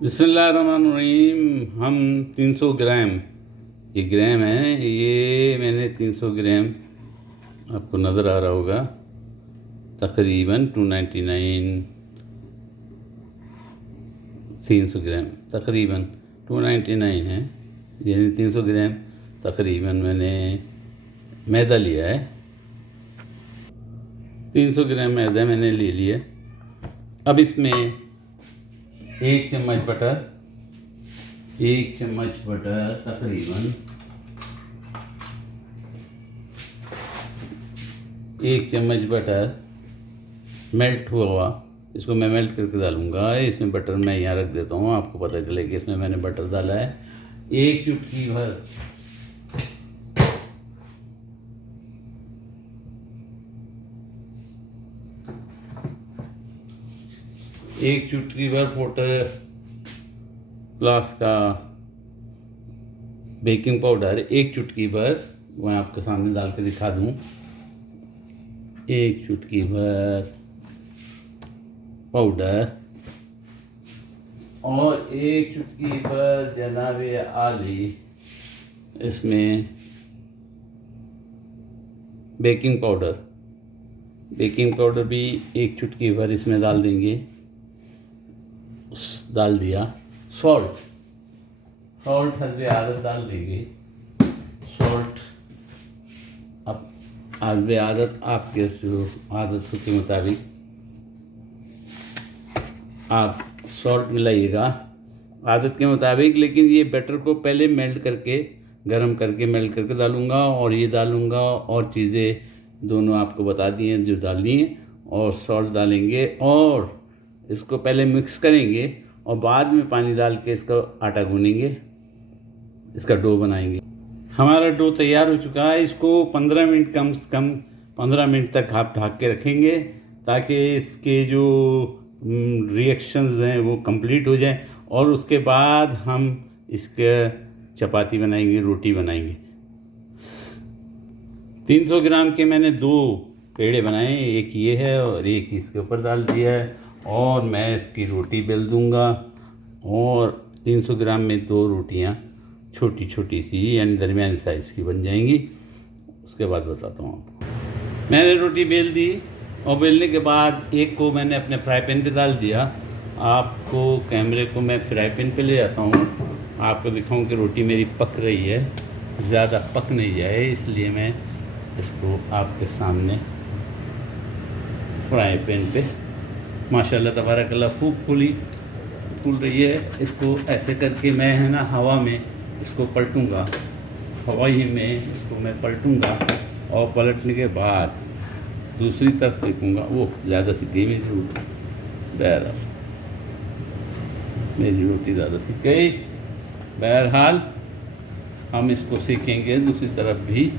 बिस्मिल्लाहिर्रहमानिर्रहीम। हम 300 ग्राम, ये ग्राम है, ये मैंने 300 ग्राम, आपको नज़र आ रहा होगा, तकरीबन 299, 300 ग्राम तकरीबन 299 है, यानी 300 ग्राम तकरीबन मैंने मैदा लिया है। 300 ग्राम मैदा मैंने ले लिया। अब इसमें 1 चम्मच बटर, 1 चम्मच बटर तकरीबन 1 चम्मच बटर मेल्ट हुआ, इसको मैं मेल्ट करके डालूंगा। इसमें बटर मैं यहाँ रख देता हूँ, आपको पता चले कि इसमें मैंने बटर डाला है। 1 चुटकी भर एक चुटकी भर 4 ग्लास का बेकिंग पाउडर, 1 चुटकी भर, मैं आपके सामने डाल के दिखा दूँ। 1 चुटकी भर पाउडर और 1 चुटकी भर जनाबे आली, इसमें बेकिंग पाउडर भी 1 चुटकी भर इसमें डाल देंगे, डाल दिया। सॉल्ट हस्बे आदत डाल देंगे। सॉल्ट अब हस्बे आदत, आपके जो आदत के मुताबिक आप सॉल्ट मिलाइएगा आदत के मुताबिक। लेकिन ये बैटर को पहले गरम करके मेल्ट करके डालूंगा, और ये डालूंगा और चीज़ें दोनों आपको बता दी हैं जो डालनी है, और सॉल्ट डालेंगे और इसको पहले मिक्स करेंगे और बाद में पानी डाल के इसका आटा गूँनेंगे, इसका डो बनाएंगे। हमारा डो तैयार हो चुका है। इसको 15 मिनट, कम से कम 15 मिनट तक आप ढक के रखेंगे, ताकि इसके जो रिएक्शंस हैं वो कंप्लीट हो जाएं, और उसके बाद हम इसके चपाती बनाएंगे, रोटी बनाएंगे। 300 ग्राम के मैंने 2 पेड़े बनाए, एक ये है और एक इसके ऊपर डाल दिया है, और मैं इसकी रोटी बेल दूंगा। और 300 ग्राम में 2 रोटियां छोटी छोटी सी, यानी दरमियानी साइज़ की बन जाएंगी। उसके बाद बताता हूँ आपको। मैंने रोटी बेल दी, और बेलने के बाद एक को मैंने अपने फ्राई पैन पे डाल दिया। आपको कैमरे को मैं फ्राई पैन पे ले जाता हूँ, आपको दिखाऊँ कि रोटी मेरी पक रही है, ज़्यादा पक नहीं जाए, इसलिए मैं इसको आपके सामने फ्राई पैन पे माशाल्लाह तबारकल्लाह खूब फूल रही है। इसको ऐसे करके मैं हवा में इसको पलटूँगा, हवा ही में इसको मैं पलटूँगा, और पलटने के बाद दूसरी तरफ सेकूँगा। वो ज़्यादा सीख गई मेरी रोटी, बहरहाल मेरी रोटी ज़्यादा सीख गई। बहरहाल हम इसको सीखेंगे दूसरी तरफ भी।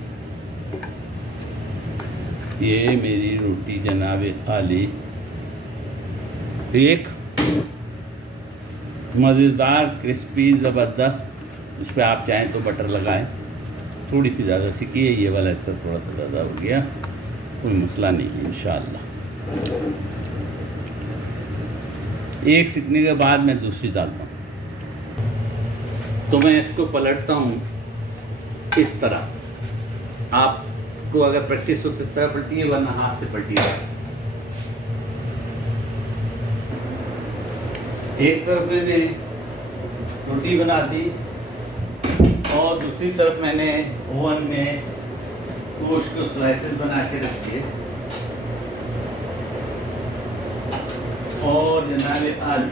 ये मेरी रोटी जनाबे आली एक मज़ेदार, क्रिस्पी, ज़बरदस्त। इस पर आप चाहें तो बटर लगाएं। थोड़ी सी ज़्यादा सीखी है, ये वाला हिस्सा थोड़ा सा ज़्यादा हो गया, कोई मसला नहीं है इंशाअल्लाह। एक सीखने के बाद मैं दूसरी डालता हूँ, तो मैं इसको पलटता हूँ इस तरह। आपको अगर प्रैक्टिस हो तो इस तरह पलटिए, वरना हाथ से पलटिए। एक तरफ मैंने रोटी बना दी, और दूसरी तरफ मैंने ओवन में गोश्त को स्लाइसेस बना के रख दिए, और जनाबे आलू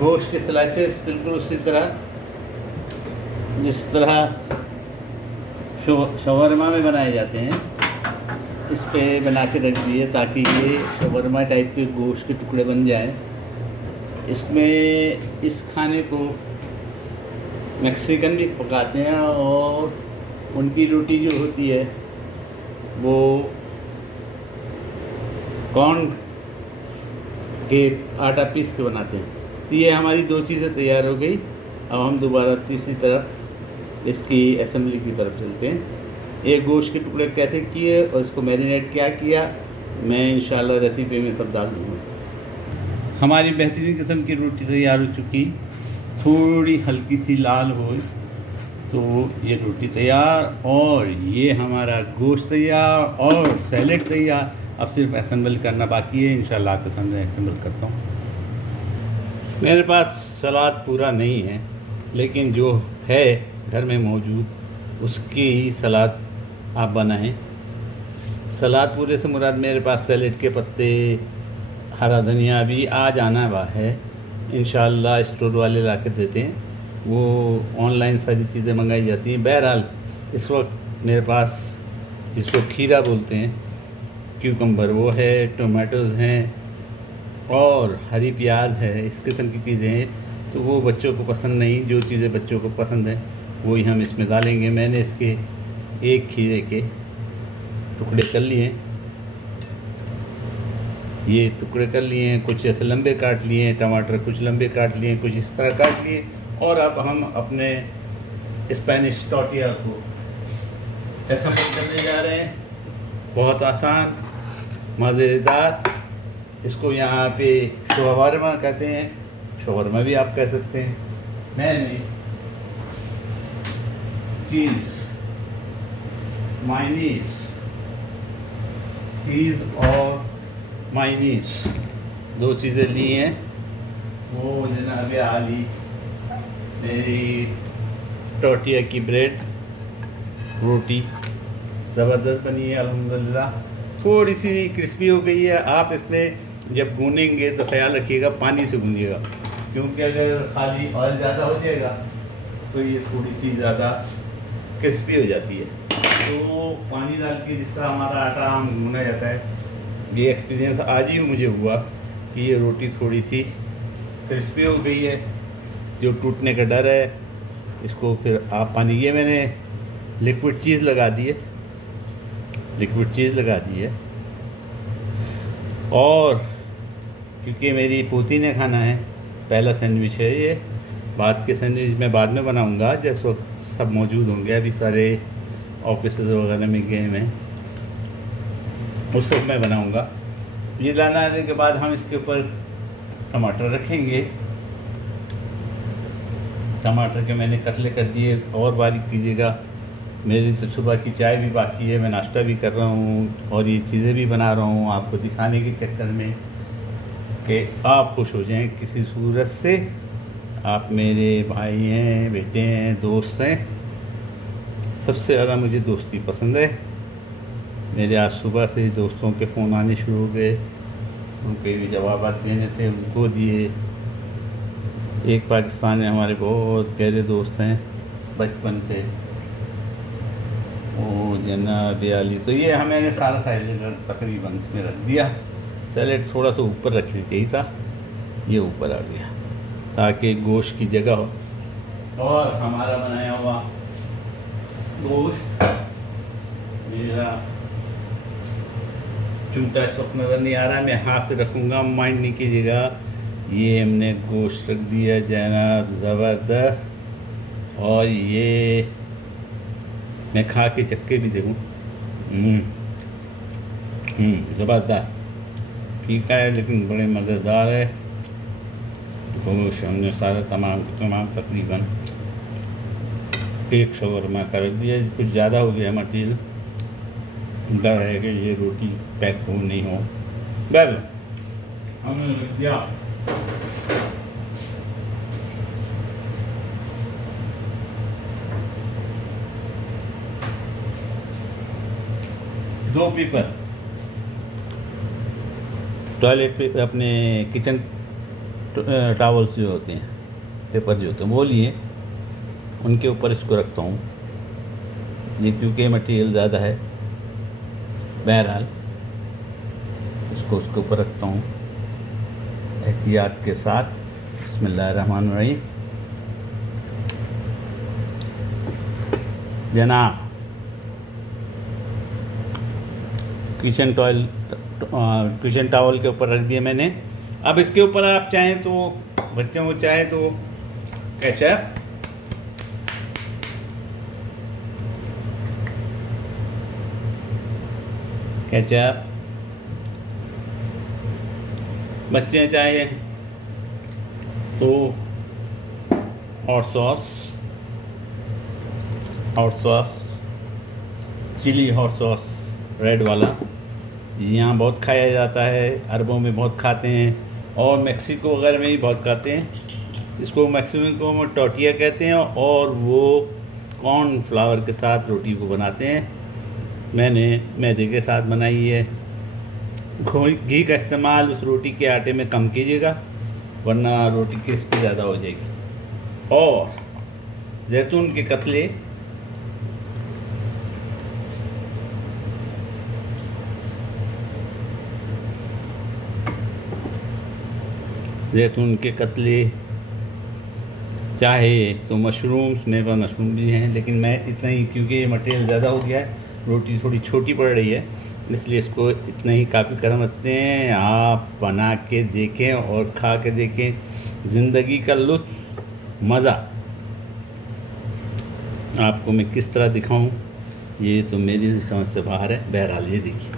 गोश्त के स्लाइसेस बिल्कुल उसी तरह जिस तरह शवरमा में बनाए जाते हैं, इस पे बना के रख दिए, ताकि ये शवरमा टाइप के गोश्त के टुकड़े बन जाएं। इसमें इस खाने को मैक्सिकन भी पकाते हैं, और उनकी रोटी जो होती है वो कॉर्न के आटा पीस के बनाते हैं। तो ये हमारी 2 चीज़ें तैयार हो गई। अब हम दोबारा तीसरी तरफ इसकी असेंबली की तरफ चलते हैं। ये गोश्त के टुकड़े कैसे किए और इसको मैरिनेट क्या किया, मैं इंशाल्लाह रेसिपी में सब डाल दूँगा। हमारी बेहतरीन किस्म की रोटी तैयार हो चुकी, थोड़ी हल्की सी लाल हो तो ये रोटी तैयार, और ये हमारा गोश्त तैयार और सैलेड तैयार। अब सिर्फ असेंबल करना बाकी है। इंशाल्लाह आपके सामने असेंबल करता हूँ। मेरे पास सलाद पूरा नहीं है, लेकिन जो है घर में मौजूद उसकी ही सलाद आप बनाएं। सलाद पूरे से मुराद मेरे पास सैलेड के पत्ते, हरा धनिया भी आज आना हुआ है, इंशाल्लाह स्टोर वाले ला के देते हैं। वो ऑनलाइन सारी चीज़ें मंगाई जाती हैं। बहरहाल इस वक्त मेरे पास जिसको खीरा बोलते हैं, क्यूकम्बर वो है, टोमेटोज़ हैं और हरी प्याज है, इस किस्म की चीज़ें हैं। तो वो बच्चों को पसंद नहीं, जो चीज़ें बच्चों को पसंद हैं वही हम इसमें डालेंगे। मैंने इसके एक खीरे के टुकड़े कर लिए, ये टुकड़े कर लिए हैं, कुछ ऐसे लंबे काट लिए हैं। टमाटर कुछ लंबे काट लिए, कुछ इस तरह काट लिए। और अब हम अपने स्पेनिश टॉर्टिया को ऐसा करने जा रहे हैं। बहुत आसान, मज़ेदार। इसको यहाँ पे शवरमा कहते हैं, शवरमा भी आप कह सकते हैं। मैंने चीज़, मायनीज़, चीज़ और मायनीज़ दो चीज़ें ली हैं। वो जनाब आली मेरी टोटिया की ब्रेड रोटी ज़बरदस्त बनी है अल्हम्दुलिल्लाह। थोड़ी सी क्रिस्पी हो गई है। आप इसमें जब भूनेंगे तो ख्याल रखिएगा पानी से भूनिएगा, क्योंकि अगर खाली ऑयल ज़्यादा हो जाएगा तो ये थोड़ी सी ज़्यादा क्रिस्पी हो जाती है। तो पानी डाल के जिस तरह हमारा आटा आम भूना जाता है, ये एक्सपीरियंस आज ही मुझे हुआ कि ये रोटी थोड़ी सी क्रिस्पी हो गई है। जो टूटने का डर है इसको फिर आप पानी, ये मैंने लिक्विड चीज़ लगा दी है, लिक्विड चीज़ लगा दी है। और क्योंकि मेरी पोती ने खाना है, पहला सैंडविच है ये। बाद के सैंडविच मैं बाद में बनाऊंगा, जिस वक्त सब मौजूद होंगे। अभी सारे ऑफिस वगैरह में गए हैं, उस वक्त मैं बनाऊंगा। ये लाना आने के बाद हम इसके ऊपर टमाटर रखेंगे। टमाटर के मैंने कतले कर दिए, और बारीक कीजिएगा। मेरी तो सुबह की चाय भी बाकी है, मैं नाश्ता भी कर रहा हूँ और ये चीज़ें भी बना रहा हूँ आपको दिखाने के चक्कर में कि आप खुश हो जाएं किसी सूरत से। आप मेरे भाई हैं, बेटे हैं, दोस्त हैं। सबसे ज़्यादा मुझे दोस्ती पसंद है। मेरे आज सुबह से दोस्तों के फ़ोन आने शुरू हो गए, उनके भी जवाब देने थे, उनको दिए। एक पाकिस्तान में हमारे बहुत गहरे दोस्त हैं बचपन से, वो जनाब अली। तो ये मैंने सारा सैलेड तकरीबन इसमें रख दिया। सैलेड थोड़ा सा ऊपर रखना चाहिए था, ये ऊपर आ गया ताकि गोश्त की जगह हो। और हमारा बनाया हुआ गोश्त, मेरा चूटा इस वक्त नज़र नहीं आ रहा है, मैं हाथ से रखूँगा, माइंड नहीं कीजिएगा। ये हमने गोश्त रख दिया जनाब, ज़बरदस्त। और ये मैं खा के चक्के भी देखूँ, ज़बरदस्त। ठीक है, लेकिन बड़े मज़ेदार है। गोश्त हमने सारा तमाम तकरीबन एक शवरमा कर दिया। कुछ ज़्यादा हो गया मटीरियल, डर है कि ये रोटी पैक हो नहीं हो। बस हमने रख दिया। दो पेपर टॉयलेट पे अपने किचन टॉवल्स जो होते हैं, पेपर जो होते हैं वो लिए, उनके ऊपर इसको रखता हूँ। ये क्योंकि मटेरियल ज़्यादा है, बहरहाल इसको उसके ऊपर रखता हूँ एहतियात के साथ। बिस्मिल्लाहिर्रहमानिर्रहीम। जनाब किचन टॉवल के ऊपर रख दिए मैंने। अब इसके ऊपर आप चाहें तो, बच्चों को चाहे तो केचप, बच्चे चाहे तो hot sauce chilli hot sauce red वाला यहाँ बहुत खाया जाता है, अरबों में बहुत खाते हैं और मेक्सिको वगैरह में भी बहुत खाते हैं। इसको मेक्सिको में टोर्टिया कहते हैं और वो कॉर्न फ्लावर के साथ रोटी को बनाते हैं। मैंने मैदे के साथ बनाई है। घी का इस्तेमाल उस रोटी के आटे में कम कीजिएगा वरना रोटी क्रिस्पी ज़्यादा हो जाएगी। और जैतून के कतले चाहे तो मशरूम्स, मेरे पास मशरूम भी हैं लेकिन मैं इतना ही, क्योंकि ये मटेरियल ज़्यादा हो गया है, रोटी थोड़ी छोटी पड़ रही है, इसलिए इसको इतना ही काफ़ी समझते हैं। आप बना के देखें और खा के देखें, ज़िंदगी का लुत्फ़ मज़ा आपको मैं किस तरह दिखाऊं, ये तो मेरी समझ से बाहर है। बहरहाल ये देखिए,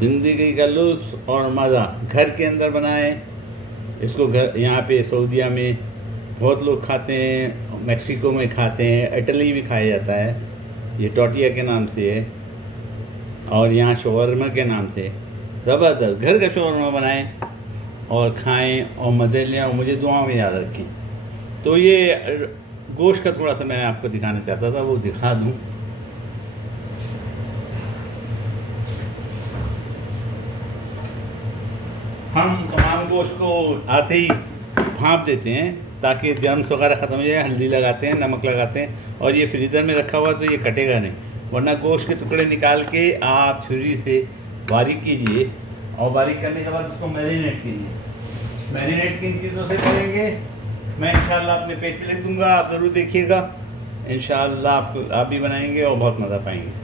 ज़िंदगी का लुत्फ़ और मज़ा घर के अंदर बनाएं। इसको घर यहाँ पे सऊदीया में बहुत लोग खाते हैं, मेक्सिको में खाते हैं, इटली में खाया जाता है, ये टोर्टिया के नाम से है और यहाँ शवरमा के नाम से। ज़बरदस्त घर का शवरमा बनाएं और खाएं और मज़े लें और मुझे दुआ में याद रखें। तो ये गोश्त का थोड़ा सा मैं आपको दिखाना चाहता था, वो दिखा दूँ। हम तमाम गोश्त को आते ही भाप देते हैं ताकि जर्म्स वगैरह ख़त्म हो जाए। हल्दी लगाते हैं, नमक लगाते हैं और ये फ्रीज़र में रखा हुआ तो ये कटेगा नहीं, वरना गोश्त के टुकड़े निकाल के आप छुरी से बारीक कीजिए और बारीक करने के बाद उसको मैरिनेट कीजिए। मैरिनेट किन चीज़ों से करेंगे मैं इंशाल्लाह अपने पेज पे लिख दूँगा, आप ज़रूर देखिएगा। इंशाल्लाह आप भी बनाएंगे और बहुत मज़ा पाएंगे।